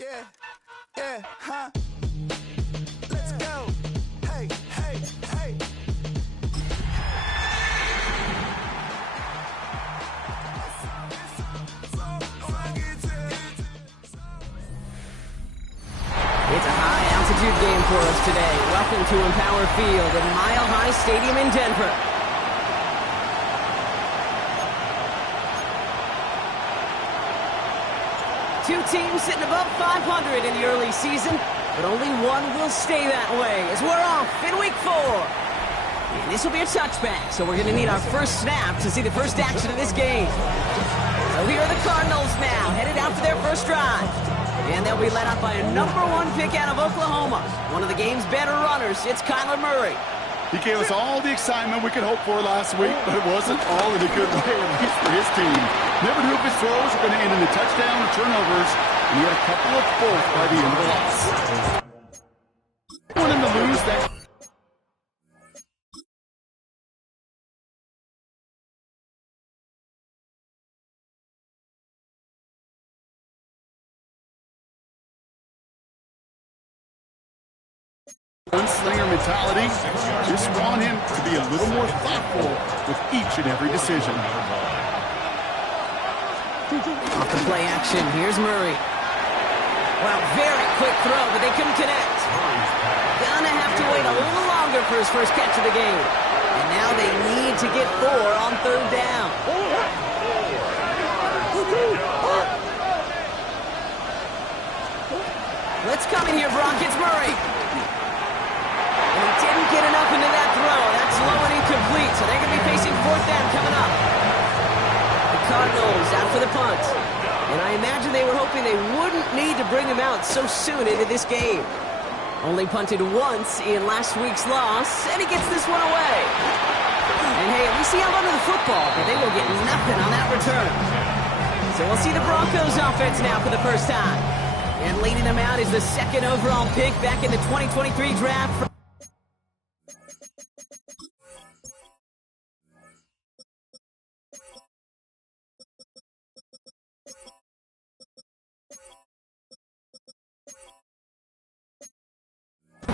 Yeah, yeah, huh? Let's go. Hey, hey, hey. It's a high-altitude game for us today. Welcome to Empower Field at Mile High Stadium in Denver. Two teams sitting above 500 in the early season, but only one will stay that way as we're off in Week 4. And this will be a touchback, so we're going to need our first snap to see the first action of this game. So here are the Cardinals now, headed out for their first drive. And they'll be led up by a #1 pick out of Oklahoma. One of the game's better runners, it's Kyler Murray. He gave us all the excitement we could hope for last week, but it wasn't all in a good way, at least for his team. Never knew if his throws were going to end in a touchdown or turnovers, and he had a couple of both by the end of the loss. Want him to lose that. Gunslinger mentality. Just want him to be a little more thoughtful with each and every decision. Off the play action, here's Murray. Well, very quick throw, but they couldn't connect. Gonna have to wait a little longer for his first catch of the game. And now they need to get 4 on 3rd down. Let's come in here, Brock. It's Murray. And he didn't get enough into that throw. That's low and incomplete, so they're going to be facing 4th down coming up. The Cardinals out for the punt. And I imagine they were hoping they wouldn't need to bring him out so soon into this game. Only punted once in last week's loss, and he gets this one away. And hey, at least he held onto the football, but they will get nothing on that return. So we'll see the Broncos offense now for the first time. And leading them out is the 2nd overall pick back in the 2023 draft.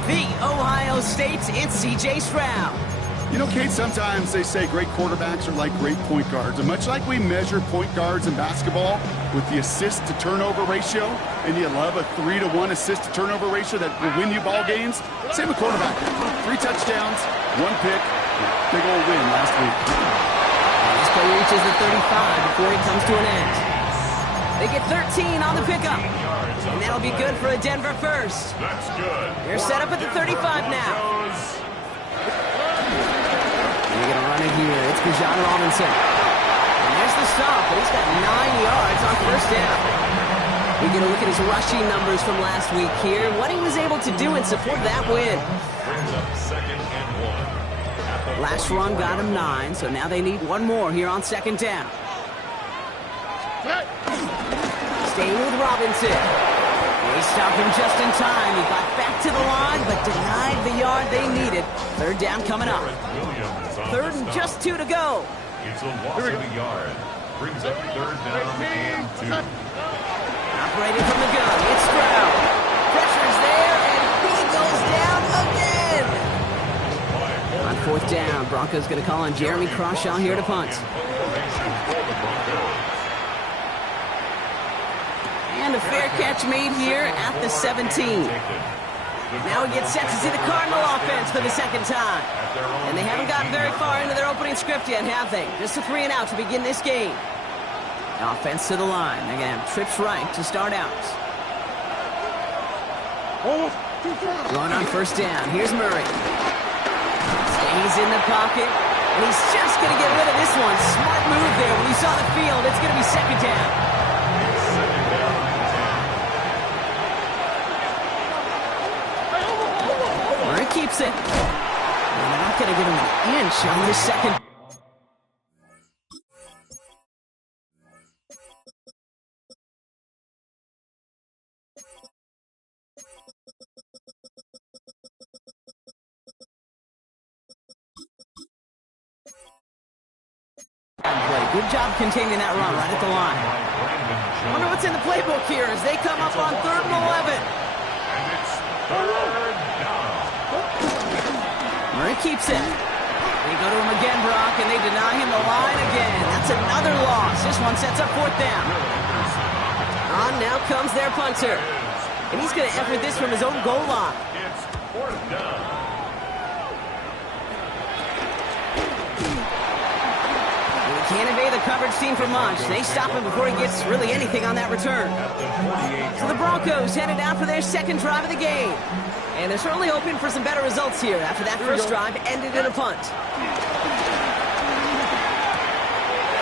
The Ohio State's, it's C.J. Stroud. You know, Kate, sometimes they say great quarterbacks are like great point guards. And much like we measure point guards in basketball with the assist-to-turnover ratio, and you love a 3-to-1 assist-to-turnover ratio that will win you ball games, same with quarterback. 3 touchdowns, 1 pick, big old win last week. This play reaches the 35 before it comes to an end. They get 13 on the pickup. And that'll be good for a Denver first. That's good. They're set up at the 35 now. They're going to run it here. It's Bijan Robinson. And there's the stop, but he's got 9 yards on 1st down. We get a look at his rushing numbers from last week here, what he was able to do in support of that win. Brings up 2nd and 1. Last run got him 9, so now they need 1 more here on 2nd down. Staying with Robinson. They stopped him just in time. He got back to the line, but denied the yard they needed. 3rd down coming up. 3rd and just 2 to go. It's a loss of a yard. Brings up 3rd down and 2. Operating from the gun, it's Stroud. Pressure's there, and he goes down again. On 4th down, Broncos going to call on Jeremy Crawshaw here to punt. And a fair catch made here at the 17. Now we get set to see the Cardinal offense for the 2nd time. And they haven't gotten very far into their opening script yet, have they? Just a 3 and out to begin this game. Offense to the line. They're going to have trips right to start out. Going on 1st down. Here's Murray. Stays in the pocket. And he's just going to get rid of this one. Smart move there. When he saw the field, it's going to be 2nd down. Keeps it. And they're not going to give him an inch on this 2nd. Good job containing that run right at the line. I wonder what's in the playbook here as they come up on 3rd and 11. And it's 3rd down. Murray keeps it. They go to him again, Brock, and they deny him the line again. That's another loss. This one sets up 4th down. On now comes their punter. And he's going to effort this from his own goal line. It's 4th down. Can't evade the coverage team for much. They stop him before he gets really anything on that return. So the Broncos headed out for their second drive of the game. And they're certainly hoping for some better results here after that first drive ended in a punt.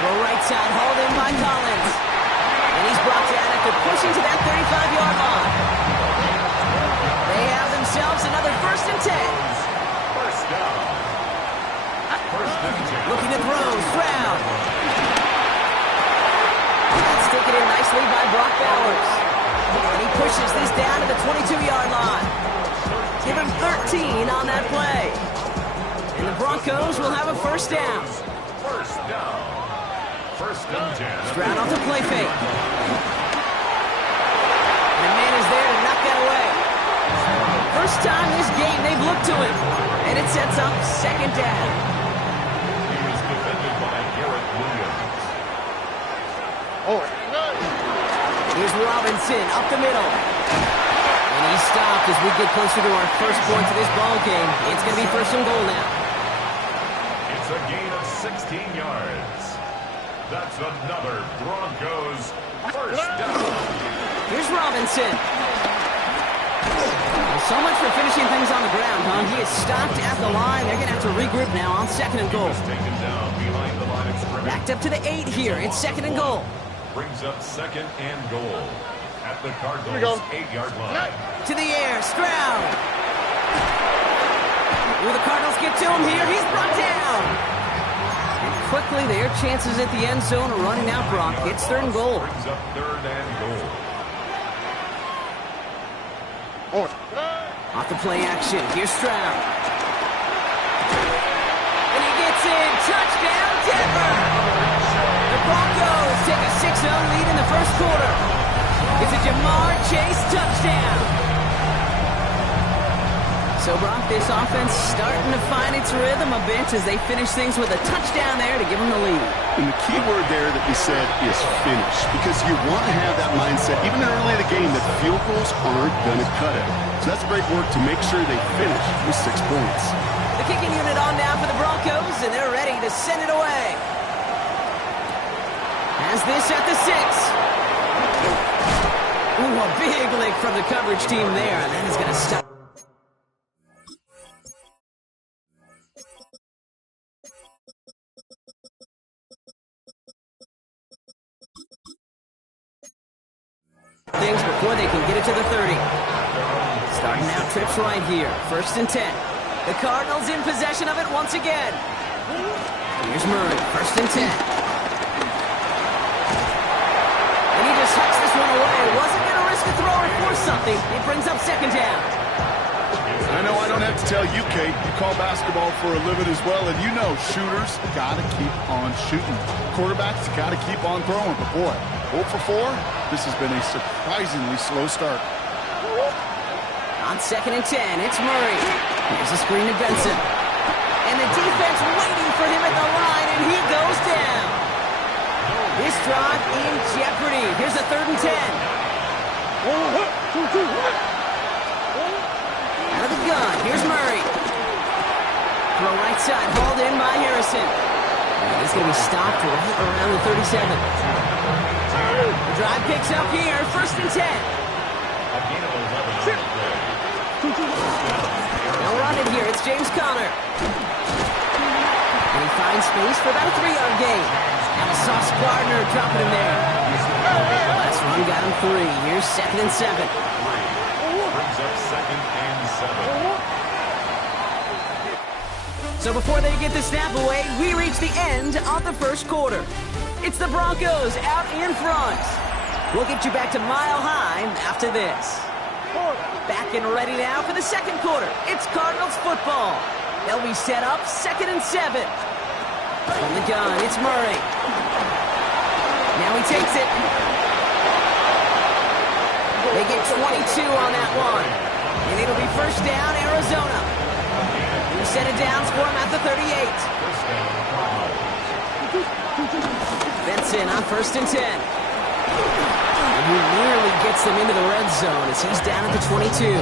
Throw right side, hauled in by Collins. And he's brought down after pushing to that 35-yard line. They have themselves another 1st and 10. First down. Looking to throw, Stroud. That's taken in nicely by Brock Bowers. And he pushes this down to the 22-yard line. Give him 13 on that play. And the Broncos will have a 1st down. First down. 1st and 10. Stroud off the play fake. And a man is there to knock that away. First time this game they've looked to him. And it sets up 2nd down. Here's Robinson up the middle. And he's stopped as we get closer to our first points of this ball game. It's going to be 1st and goal now. It's a gain of 16 yards. That's another Broncos 1st down. Here's Robinson. Well, so much for finishing things on the ground, huh? He is stopped at the line. They're going to have to regroup now on 2nd and goal. Taken down behind the line of scrimmage. Backed up to the 8 here. It's 2nd and goal. Brings up 2nd and goal at the Cardinals' 8-yard line. To the air, Stroud. Will the Cardinals get to him here? He's brought down. And quickly, their chances at the end zone are running out, Brock. It's 3rd and goal. Brings up 3rd and goal. Off the play action, here's Stroud. And he gets in. Touchdown, Denver. The Broncos take a 6-0 lead in the 1st quarter. It's a Jamar Chase touchdown. So, Brock, this offense starting to find its rhythm a bit as they finish things with a touchdown there to give them the lead. And the key word there that you said is finish, because you want to have that mindset, even early in the game, that field goals aren't going to cut it. So that's great work to make sure they finish with 6 points. The kicking unit on now for the Broncos, and they're ready to send it away. Has this at the 6. Ooh, a big lick from the coverage team there, and that is going to stop. Things before they can get it to the 30. Starting out trips right here. 1st and 10. The Cardinals in possession of it once again. Here's Murray. 1st and 10. And he just hucks this one away. Wasn't going to risk a throw or force something. It brings up 2nd down. I know I don't have to tell you, Kate. You call basketball for a living as well, and you know shooters got to keep on shooting. Quarterbacks got to keep on throwing. But boy, 0 for 4, this has been a surprisingly slow start. On 2nd and 10, it's Murray. Here's a screen to Benson. And the defense waiting for him at the line, and he goes down. This drive in jeopardy. Here's a 3rd and 10. Out of the gun, here's Murray. Throw right side, hauled in by Harrison. And he's going to be stopped right around the 37. The drive picks up here, 1st and 10. They'll run it here, it's James Conner. And he finds space for about a 3-yard gain. Now a Sauce Gardner dropping him there. Last run got him 3. Here's 2nd and 7. Brings up 2nd and 7. So before they get the snap away, we reach the end of the 1st quarter. It's the Broncos out in front. We'll get you back to Mile High after this. Back and ready now for the 2nd quarter. It's Cardinals football. They'll be set up 2nd and 7. From the gun, it's Murray. Now he takes it. They get 22 on that one. And it'll be first down, Arizona. You set it down, score them at the 38. Benson on 1st and 10. And he nearly gets them into the red zone as he's down at the 22.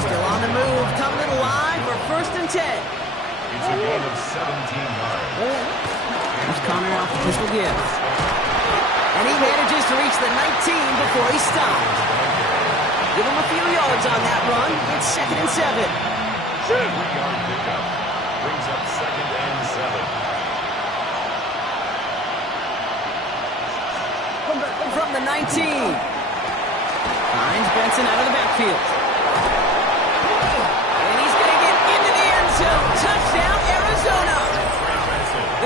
Still on the move, coming to the line for 1st and 10. It's a gain of 17 yards. Here's Connor off the pistol give. And he manages to reach the 19 before he stopped. Give him a few yards on that run. It's 2nd and 7. 3-yard pickup. Brings up 2nd and 7. From the 19. Finds Benson out of the backfield. And he's going to get into the end zone. Touchdown, Arizona.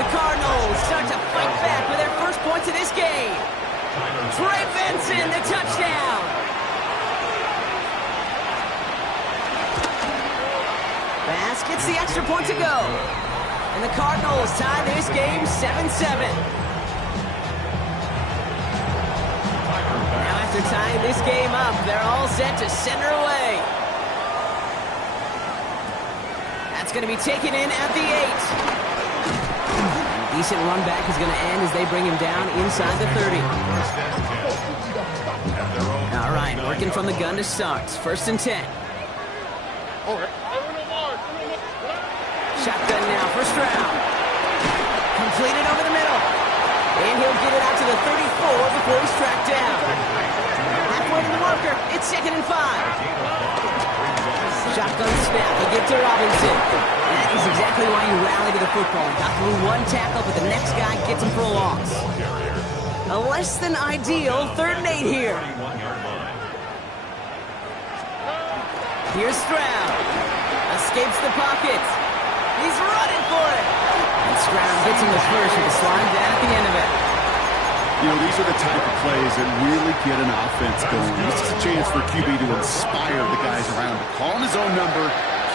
The Cardinals start to fight back with their first points of this game. Trey Benson, the touchdown. Bass gets the extra point to go. And the Cardinals tie this game 7-7. Now after tying this game up, they're all set to send her away. That's going to be taken in at the 8. Decent run back is going to end as they bring him down inside the 30. All right, working from the gun to start. 1st and 10. Shotgun now for Stroud. Completed over the middle. And he'll get it out to the 34 before he's tracked down. Halfway to the marker. It's 2nd and 5. Shotgun snap. He'll get to Robinson. That is exactly why you rally to the football. Got through one tackle, but the next guy gets him for a loss. A less than ideal 3rd and 8 here. Here's Stroud. Escapes the pocket. He's running for it. And Stroud gets him the first with a slide down at the end of it. You know, these are the type of plays that really get an offense going. This is a chance for QB to inspire the guys around him. Calling his own number,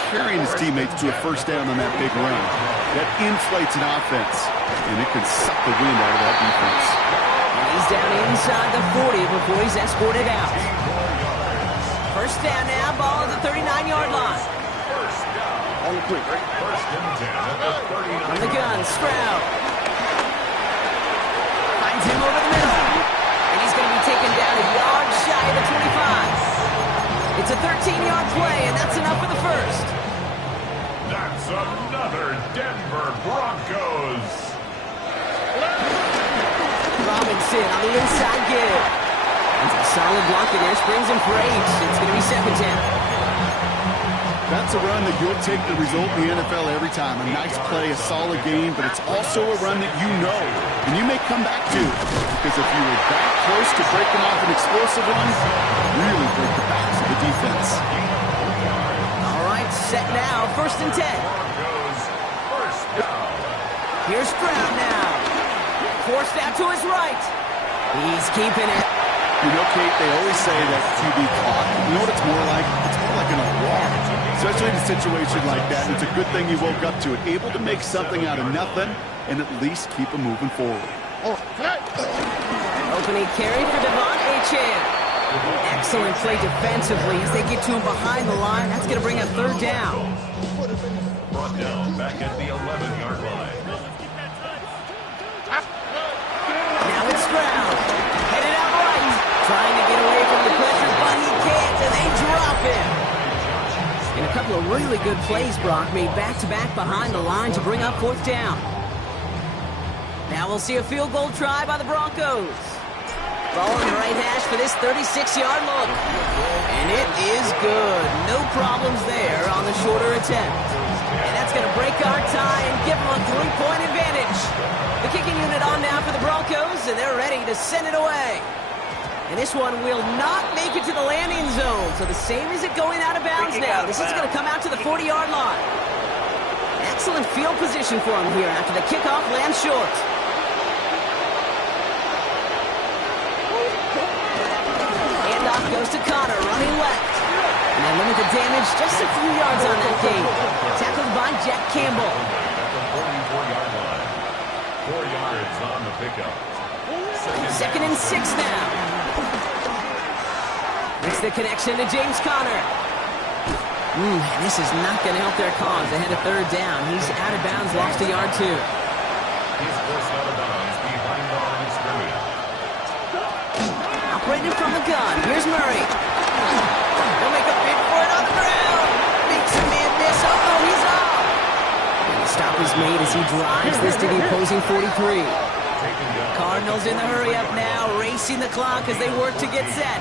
carrying his teammates to a first down on that big run. That inflates an offense, and it can suck the wind out of that defense. And he's down inside the 40 before he's escorted out. First down now, ball at the 39-yard line. On the quick. 1st and 10 at the 39. From the gun, Stroud. Finds him over the middle. And he's going to be taken down a yard shy of the 25. It's a 13-yard play, and that's enough for the first. That's another Denver Broncos. Robinson on the inside give. It's a solid block in there. Springs him for 8. It's going to be 2nd down. That's a run that you'll take the result in the NFL every time. A nice play, a solid game, but it's also a run that you know, and you may come back to. Because if you were that close to breaking off an explosive one, really break the backs of the defense. All right, set now. 1st and 10. Here's Stroud now. Forced out to his right. He's keeping it. You know, Kate, they always say that QB clock. You know what it's more like? It's more like an alarm. Especially in a situation like that. It's a good thing you woke up to it. Able to make something out of nothing and at least keep them moving forward. Opening carry for Devon Achane. Excellent play defensively as they get to him behind the line. That's going to bring up 3rd down. Brought down back at the 11-yard line. Now it's Stroud. Headed out right. Trying to get away from the pressure, but he can't, and they drop him. And a couple of really good plays, Brock, made back-to-back behind the line to bring up 4th down. Now we'll see a field goal try by the Broncos. Ball in the right hash for this 36-yard look. And it is good. No problems there on the shorter attempt. And that's going to break our tie and give them a 3-point advantage. The kicking unit on now for the Broncos, and they're ready to send it away. And this one will not make it to the landing zone. So the same as it going out of bounds now. This is going to come out to the 40-yard line. Excellent field position for him here after the kickoff lands short. Handoff goes to Connor, running left. And they limit the damage just a few yards on that game. Tackled by Jack Campbell. At the 44-yard line. 4 yards on the pickup. 2nd and 6 now. It's the connection to James Conner. This is not going to help their cause. They had a third down. He's out of bounds, lost a yard too. He's forced out of bounds behind the line of scrimmage. Operating from the gun. Here's Murray. He'll make a big for it on the ground. Makes a man miss. Oh, he's off. And the stop is made as he drives this to the opposing 43. Cardinals in the hurry up now, racing the clock as they work to get set.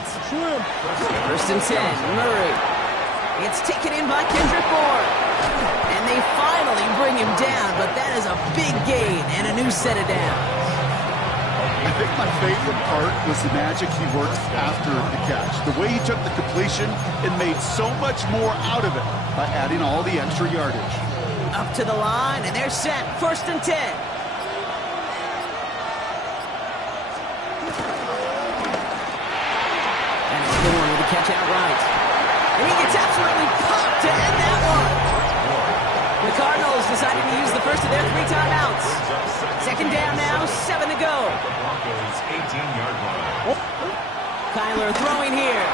First and 10, Murray. It's taken in by Kendrick Bourne. And they finally bring him down, but that is a big gain and a new set of downs. I think my favorite part was the magic he worked after the catch. The way he took the completion and made so much more out of it by adding all the extra yardage. Up to the line, and they're set. First and 10. And it's the one with the catch outright. And he gets absolutely popped to end that one. The Cardinals decided to use the first of their 3 timeouts. Second down now, 7 to go. Broncos 18-yard line. Kyler throwing here.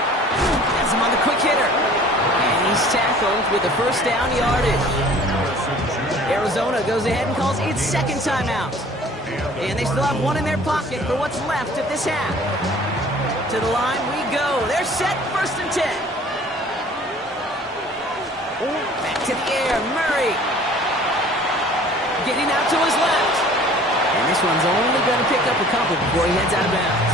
Has him on the quick hitter. And he's tackled with the first down yardage. Arizona goes ahead and calls its second timeout. And they still have one in their pocket for what's left of this half. To the line we go. They're set, first and 10. Back to the air, Murray. Getting out to his left. And this one's only going to pick up a couple before he heads out of bounds.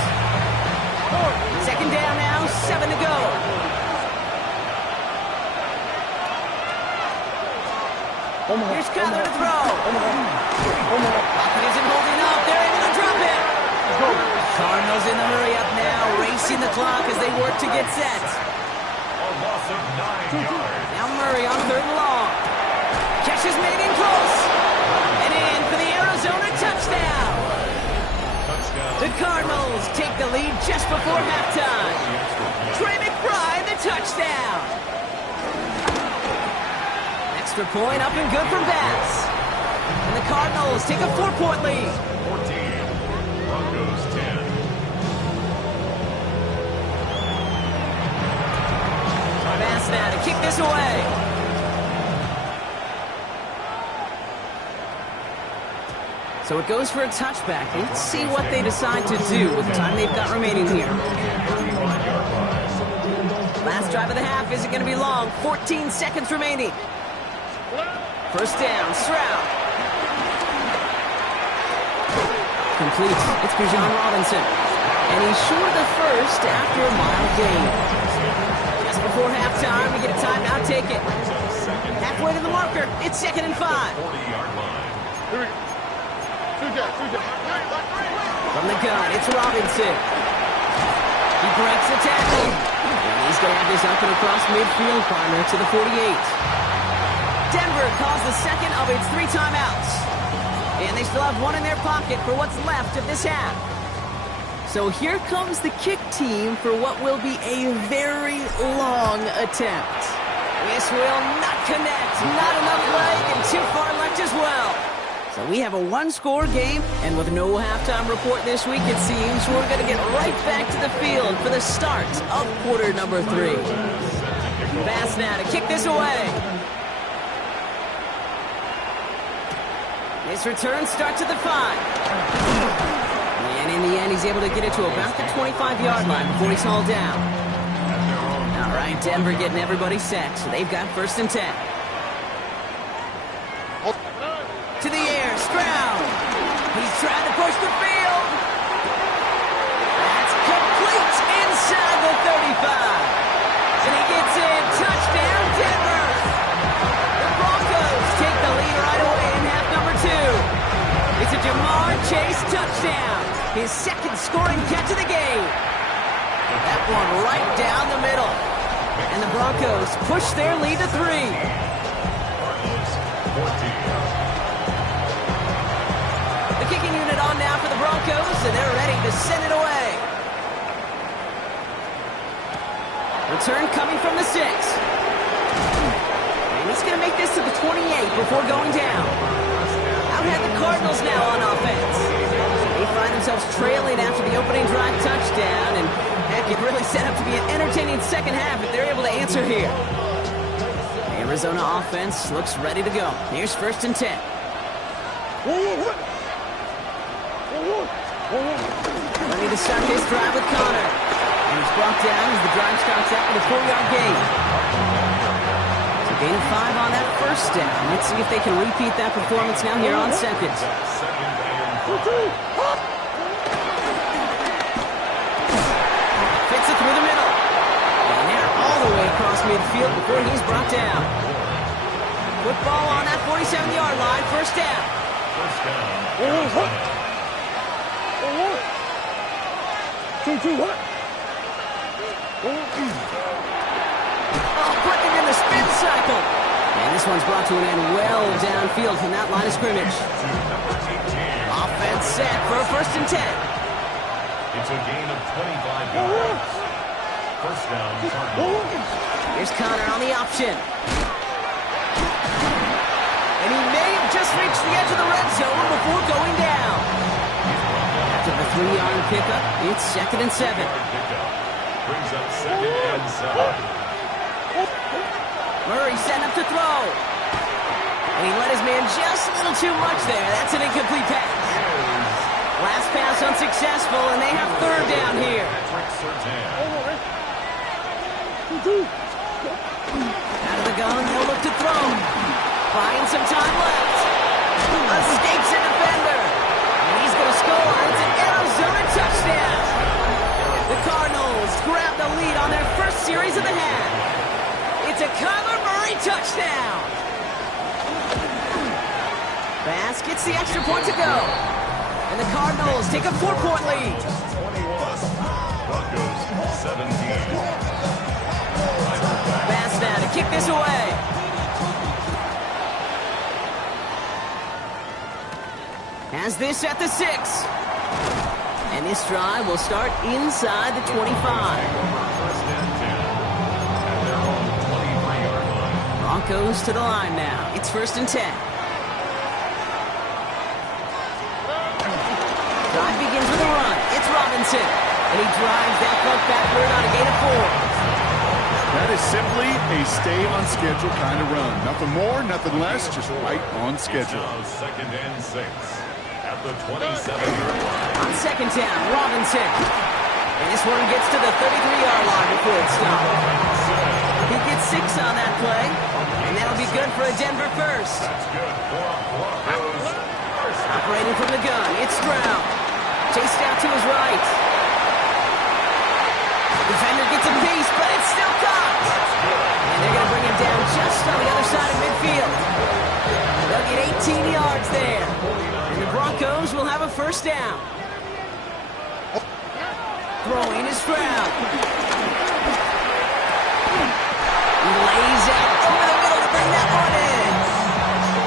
Second down now, 7 to go. Here's Kyler to throw. Pocket isn't holding up. They're able to drop it. Cardinals in the hurry up now, racing the clock as they work to get set. A loss of 9 yards. Now Murray on third and long. Catch is made in close. And in for the Arizona touchdown. The Cardinals take the lead just before halftime. Trey McBride, the touchdown. Extra point up and good from Bass. And the Cardinals take a 4-point lead. 14. Broncos 10. Bass now to kick this away. So it goes for a touchback. Let's see what they decide to do with the time they've got remaining here. Last drive of the half isn't going to be long. 14 seconds remaining. First down, Stroud. Complete. It's Bijan Robinson. And he's short of the first after a mile gain. Just before halftime, we get a timeout, take it. Halfway to the marker, it's 2nd and 5. 40-yard line. From the gun, it's Robinson. He breaks the tackle. And he's going to have this up and across midfield corner to the 48. Denver calls the second of its 3 timeouts. And they still have one in their pocket for what's left of this half. So here comes the kick team for what will be a very long attempt. This will not connect. Not enough leg and too far left as well. So we have a 1-score game, and with no halftime report this week, it seems we're going to get right back to the field for the start of quarter number 3. Bass now to kick this away. This return starts at the 5. And in the end, he's able to get it to about the 25-yard line before he's hauled down. All right, Denver getting everybody set. So they've got first and 10. To the air, Stroud. He's trying to push the field. That's complete inside the 35. And he gets in. Touchdown, Denver. The Broncos take the lead right away in half number 2. It's a Jamar Chase touchdown. His second scoring catch of the game. That one right down the middle. And the Broncos push their lead to 3. 14. The kicking unit on now for the Broncos, and they're ready to send it away. Return coming from the 6. And he's going to make this to the 28 before going down. Out have the Cardinals now on offense. They find themselves trailing after the opening drive touchdown, and heck, it really set up to be an entertaining second half if they're able to answer here. The Arizona offense looks ready to go. Here's 1st and 10. Ready to start his drive with Connor. And he's brought down as the drive starts out with a 4-yard gain. So gain of 5 on that first down. Let's see if they can repeat that performance now here on second. Fits it through the middle. And they're all the way across midfield before he's brought down. Football on that 47-yard line, 1st down. Oh, putting him in the spin cycle. And this one's brought to an end well downfield from that line of scrimmage. Offense set for a 1st and 10. It's a gain of 25 yards. 1st down, Cardinals. Here's Connor on the option. And he may have just reached the edge of the red zone before going down. After the 3-yard pickup, it's 2nd and 7. Brings up 2nd and 7. Murray set up to throw. And he let his man just a little too much there. That's an incomplete pass. Last pass unsuccessful, and they have 3rd down here. Out of the gun, they'll look to throw. Buying some time left. Escapes a defender. And he's going to score. It's an Arizona touchdown. The Cardinals grab the lead on their first series of the half. It's a Kyler Murray touchdown. Bass gets the extra point to go. And the Cardinals take a 4-point lead. 21. Broncos 17. Bass now to kick this away. Has this at the 6. And this drive will start inside the 25. 1st and 10. At their own 23-yard line. Broncos to the line now. It's 1st and 10. Drive begins with a run. It's Robinson. And he drives that puck backward on a gain of 4. That is simply a stay-on-schedule kind of run. Nothing more, nothing less, just right on schedule. It's now 2nd and 6. At the 27-yard line. On 2nd down, Robinson. And this one gets to the 33-yard line before it's stopped. He gets 6 on that play. And that'll be good for a Denver first. That's good for Broncos. Operating from the gun, it's Stroud. Chased out to his right. Defender gets a piece, but it's still caught. And they're going to bring him down just on the other side of midfield. They'll get 18 yards there. And the Broncos will have a 1st down. Throwing is Stroud. He lays out over the middle to bring that one in.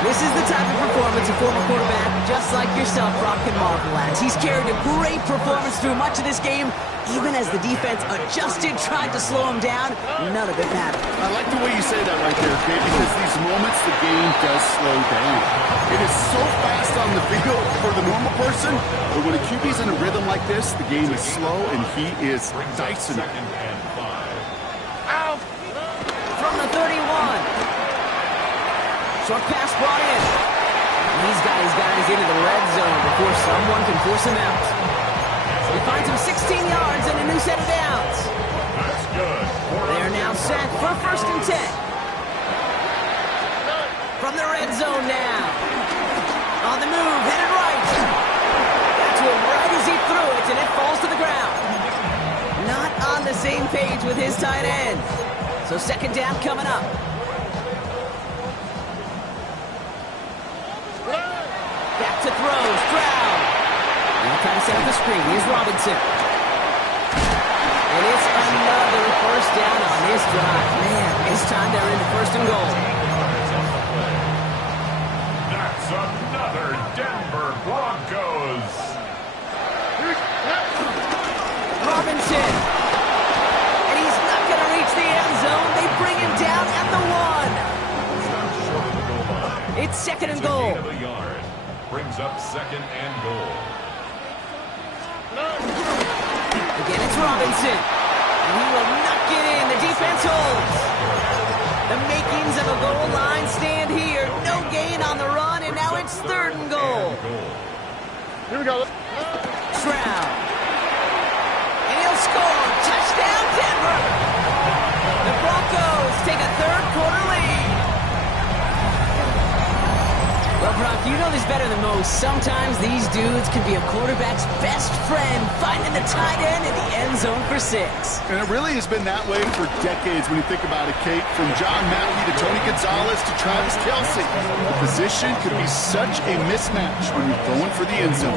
This is the type of performance a former quarterback just like yourself, Brock, can marvel at. He's carried a great performance through much of this game, even as the defense adjusted, tried to slow him down. None of it mattered. I like the way you say that right there, Kate, because these moments the game does slow down. It is so fast on the field for the normal person, but when a QB's in a rhythm like this, the game is slow and he is dicing. 2nd and 5. Out from the 31. Short pass brought in. And he's got his guys into the red zone before someone can force him out. So he finds him 16 yards and a new set of downs. That's good. They're now set for 1st and 10. From the red zone now. On the move, headed right. That's one right as he threw it, and it falls to the ground. Not on the same page with his tight end. So 2nd down coming up. Back to throw, Stroud. Now trying to set up the screen. Here's Robinson. And it's another 1st down on this drive. Man, this time they're into 1st and goal. That's another Denver Broncos. Robinson. And he's not going to reach the end zone. They bring him down at the 1. It's 2nd and goal. Gain of a yard. Brings up 2nd and goal. Again, it's Robinson. And he will not get in. The defense holds. The makings of a goal line stand here. No gain on the run, and now it's 3rd and goal. Here we go. Stroud. And he'll score. Touchdown, Denver. The Broncos take a 3rd quarter lead. Well, Brock, you know this better than most. Sometimes these dudes can be a quarterback's best friend, finding the tight end in the end zone for 6. And it really has been that way for decades when you think about it, Kate. From John Mackey to Tony Gonzalez to Travis Kelce. The position could be such a mismatch when you're going for the end zone.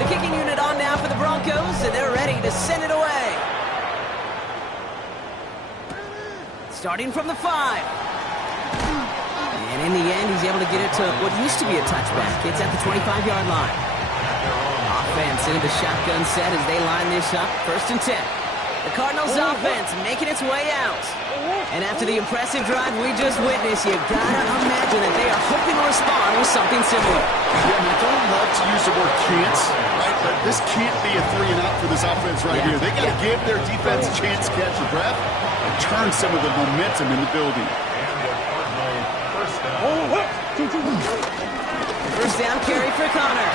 The kicking unit on now for the Broncos, and they're ready to send it away. Starting from the 5. And in the end, he's able to get it to what used to be a touchback. It's at the 25-yard line. Offense into the shotgun set as they line this up. 1st and 10. The Cardinals offense making its way out. And after the impressive drive we just witnessed, you gotta imagine that they are hoping to respond with something similar. Yeah, I don't love to use the word can't, right? But this can't be a 3 and out for this offense right here. They gotta give their defense a chance to catch a breath and turn some of the momentum in the building. First down carry for Connor.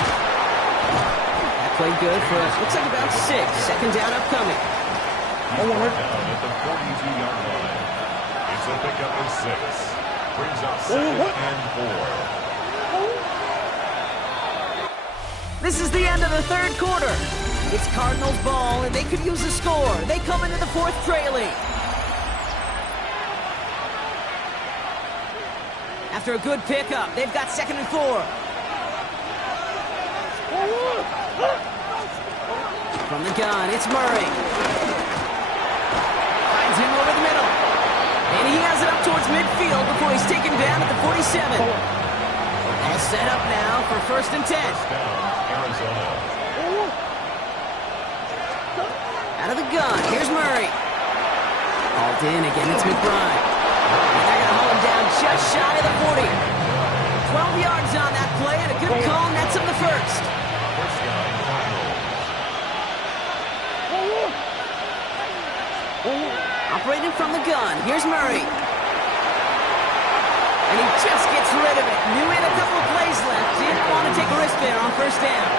That played good for us. Looks like about 6. 2nd down upcoming. Down at the 42-yard line. It's a pickup of 6. Brings up 2nd and 4. This is the end of the 3rd quarter. It's Cardinals ball, and they could use a score. They come into the 4th trailing. After a good pickup, they've got 2nd and 4. From the gun, it's Murray. Finds him over the middle. And he has it up towards midfield before he's taken down at the 47. All set up now for 1st and 10. Arizona. Out of the gun, here's Murray. Hauled in, again it's McBride. And they're going to haul him down just shy of the 40. 12 yards on that play, and a good call nets him the 1st. First down, Operating from the gun, here's Murray. And he just gets rid of it. Knew he had a couple of plays left. Didn't want to take a risk there on 1st down.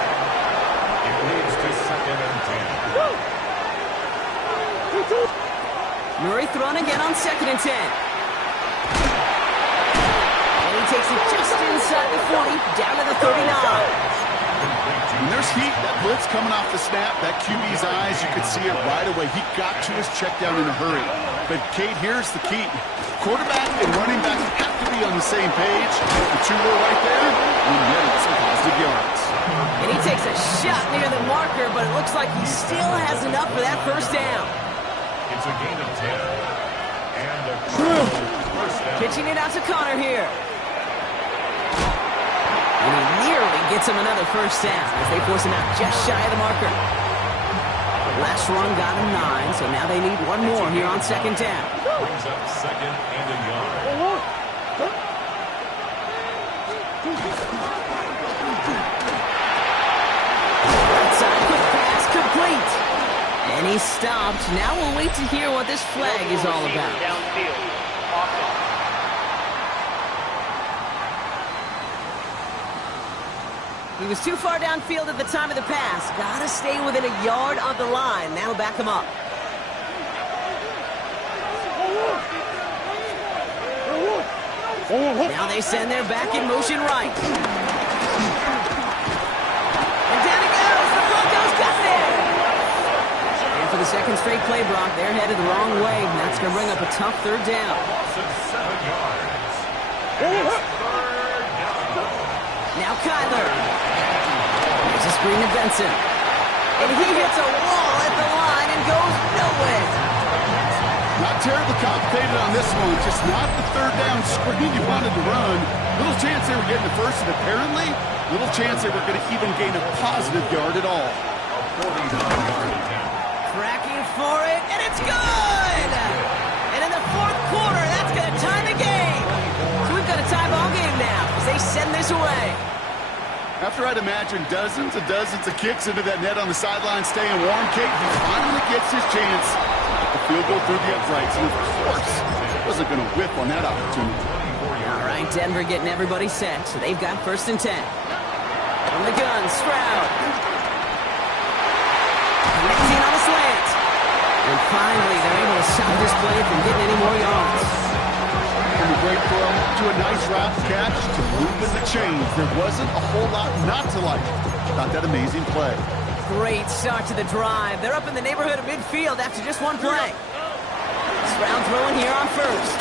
It leads to 2nd and 10. Murray thrown again on 2nd and 10. And he takes it just inside the 40, down to the 39. When there's heat, that blitz coming off the snap, that QB's eyes, you could see it right away. He got to his check down in a hurry. But, Kate, here's the key. Quarterback and running back have to be on the same page. The 2 were right there, and netted some positive yards. And he takes a shot near the marker, but it looks like he still has enough for that 1st down. It's a gain of 10. And a first down. Pitching it out to Connor here. And he nearly gets him another 1st down as they force him out just shy of the marker. Last run got him 9, so now they need 1 more here on 2nd down. Brings up 2nd and a yard. Outside quick pass complete. And he's stopped. Now we'll wait to hear what this flag is all about. Downfield. Offense. He was too far downfield at the time of the pass. Gotta stay within a yard of the line. That'll back him up. Now they send their back in motion right. And down it goes. The Broncos got there. And for the 2nd straight play, Brock, they're headed the wrong way. And that's going to bring up a tough 3rd down. Loss of 7 yards. Now Kyler. There's a screen to Benson. And he hits a wall at the line and goes nowhere. Not terribly complicated on this one. Just not the 3rd down screen you wanted to run. Little chance they were getting the 1st, and apparently little chance they were going to even gain a positive yard at all. 49-yard attempt. Tracking for it, and it's good! And in the 4th quarter, that's going to tie the game. So we've got a tie ball game now as they send this away. After I'd imagine dozens and dozens of kicks into that net on the sideline staying warm, Kate, he finally gets his chance. The field goal through the uprights, and of course, wasn't going to whiff on that opportunity. All right, Denver getting everybody set, so they've got 1st and 10. From the gun, Stroud. Connecting on a slant. And finally, they're able to stop this play from getting any more yards. From a great throw to a nice route catch to moving the chains, there wasn't a whole lot not to like about that amazing play. Great start to the drive. They're up in the neighborhood of midfield after just one play. Stroud throwing here on 1st.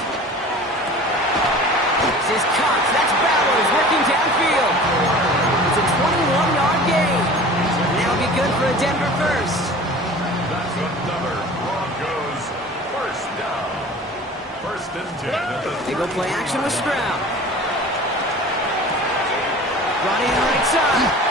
This is Cox. That's Bowers working downfield. It's a 21-yard gain. That'll be good for a Denver 1st. That's another Broncos 1st down. 1st and 10. They go play action with Stroud. Running right side.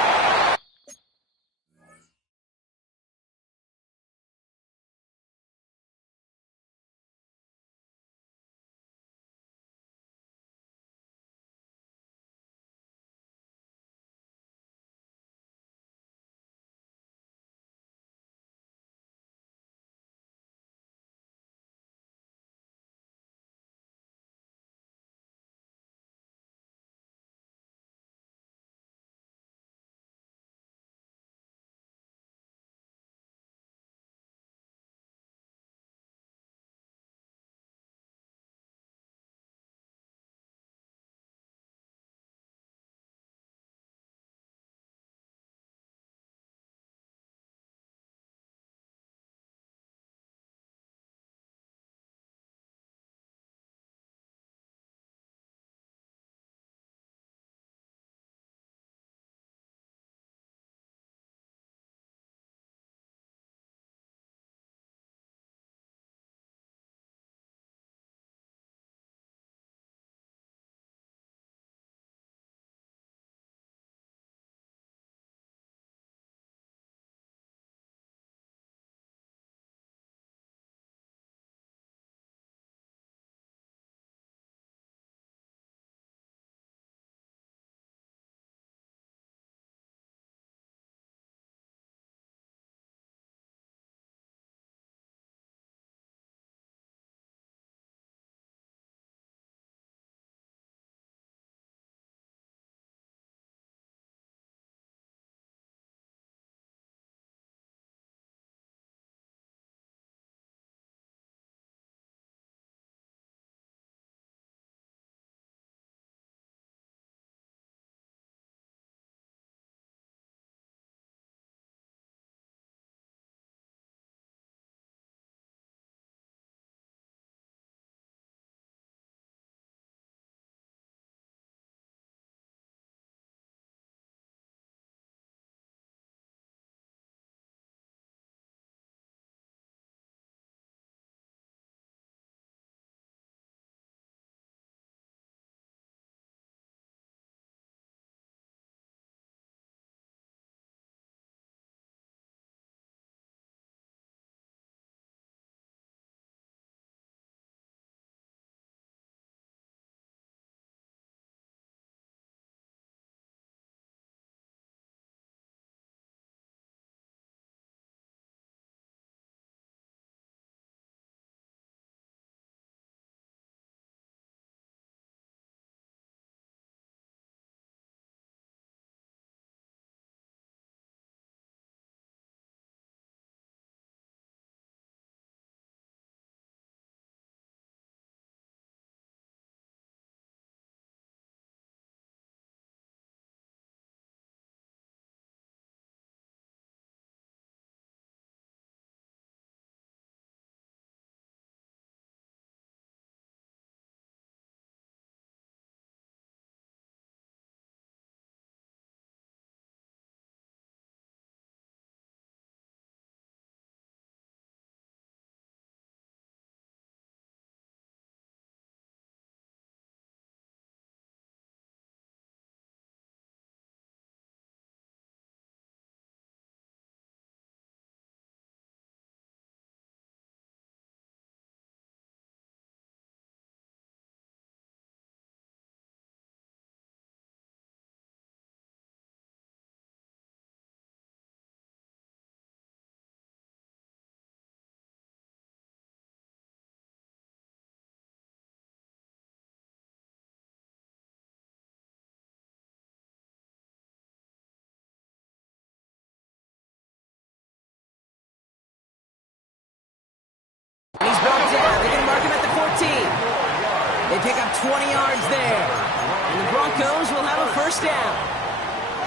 first down.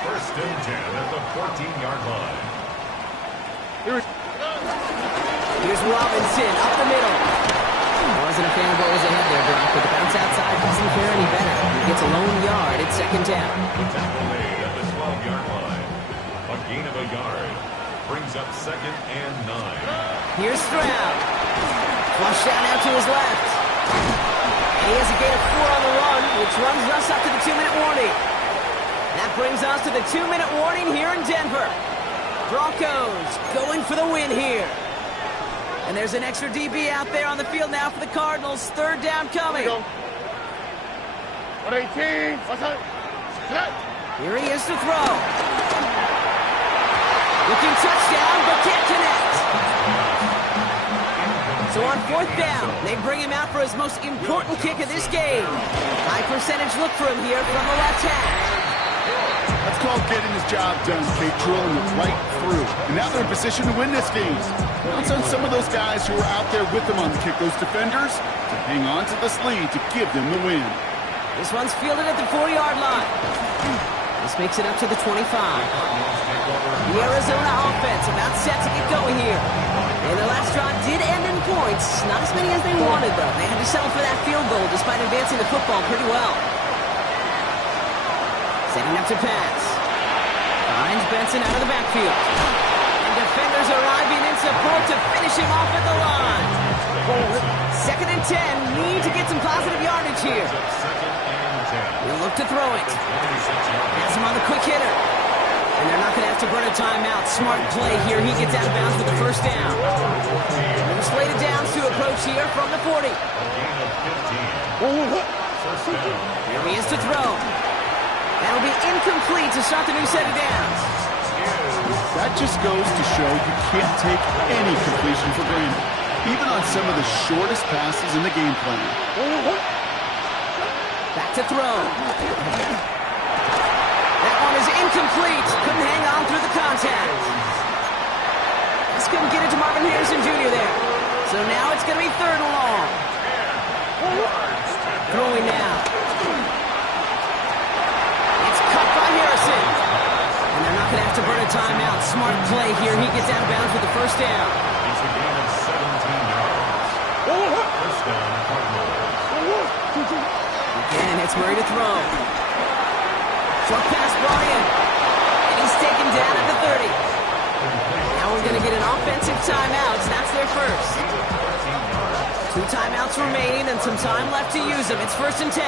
First and 10 at the 14-yard line. Here's Robinson up the middle. I wasn't a fan of what was ahead there, Brock, but the bounce outside doesn't fare any better. He gets a lone yard at second down. The tackle made at the 12-yard line. A gain of a yard. Brings up second and 9. Here's Stroud. Flush down out to his left. And he has a gain of 4 on the run, which runs us up to the 2-minute warning. That brings us to the 2-minute warning here in Denver. Broncos going for the win here. And there's an extra DB out there on the field now for the Cardinals. Third down coming. 118. Here he is to throw. Looking touchdown, but can't connect. So on fourth down, they bring him out for his most important kick of this game. High percentage look for him here from the left hash. That's called getting his job done, Kate, drilling it right through. And now they're in position to win this game. It's on some of those guys who are out there with them on the kick, those defenders, to hang on to this lead to give them the win. This one's fielded at the 4-yard line. This makes it up to the 25. The Arizona offense about set to get going here. And the last drive did end in points. Not as many as they wanted, though. They had to settle for that field goal despite advancing the football pretty well. Setting up to pass. Finds Benson out of the backfield. And defenders arriving in support to finish him off at the line. Second and 10. Need to get some positive yardage here. He'll look to throw it. Has him on the quick hitter. And they're not going to have to burn a timeout. Smart play here. He gets out of bounds with the first down. And slated downs to approach here from the 40. Here he is to throw. That'll be incomplete to start the new set of downs. That just goes to show you can't take any completion for granted, even on some of the shortest passes in the game plan. Back to throw. That one is incomplete. Couldn't hang on through the contact. Just couldn't get it to Marvin Harrison Jr. there. So now it's going to be third and long. Throwing now. It's cut by Harrison. And they're not going to have to burn a timeout. Smart play here. He gets out of bounds with the first down. It's a gain of 17 yards. First down, Cardinals. Again, it's Murray to throw. Short pass brought in. And he's taken down at the 30. Now we're going to get an offensive timeout. That's their first. 2 timeouts remaining and some time left to use them. It's first and 10.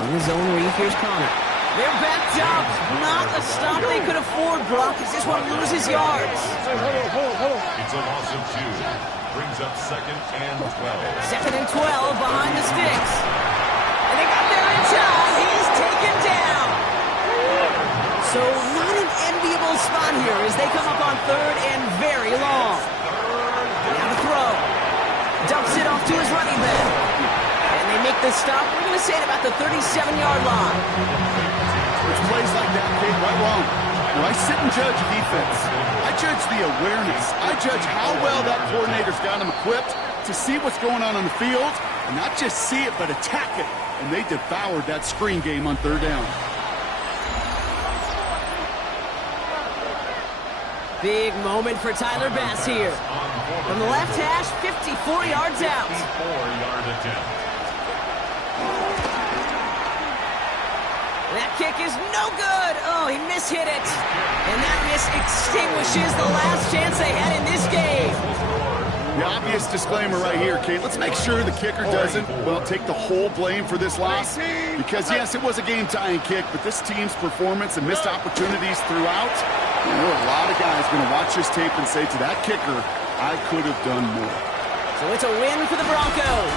On his own read, here's Connor. They're backed up. Not a stop they could afford, Brock, as this one loses yards. It's a loss of 2. Brings up second and 12. Second and 12 behind the sticks. And they got there in time. He's taken down. So not an enviable spot here as they come up on third and very long. Now the throw. Dumps it off to his running back. And they make the stop. We're going to say at about the 37-yard line. It's plays like that, Kate, right wrong. When I sit and judge defense, I judge the awareness. I judge how well that coordinator's got him equipped to see what's going on the field, and not just see it, but attack it. And they devoured that screen game on third down. Big moment for Tyler Bass here. From the left hash, 54 yards out. 54-yard attempt. That kick is no good. Oh, he mishit it. And that miss extinguishes the last chance they had in this game. The obvious disclaimer right here, Kate. Let's make sure the kicker doesn't, well, take the whole blame for this loss. Because, yes, it was a game-tying kick, but this team's performance and missed opportunities throughout, there are a lot of guys going to watch this tape and say to that kicker, I could have done more. So it's a win for the Broncos.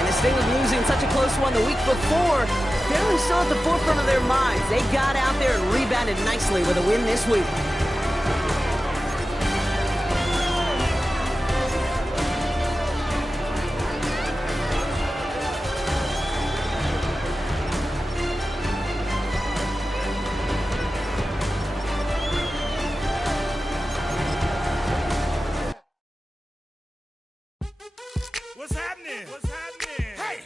And this thing of losing such a close one the week before, apparently still at the forefront of their minds. They got out there and rebounded nicely with a win this week. What's happening? What's happening? Hey!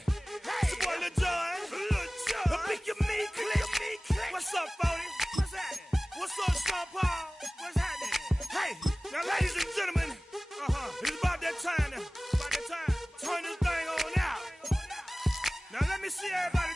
What's up, 40? What's happening? What's up, Sean Paul? What's happening? Hey, now, ladies and gentlemen, it's about that time. Turn this thing on out. Now, let me see everybody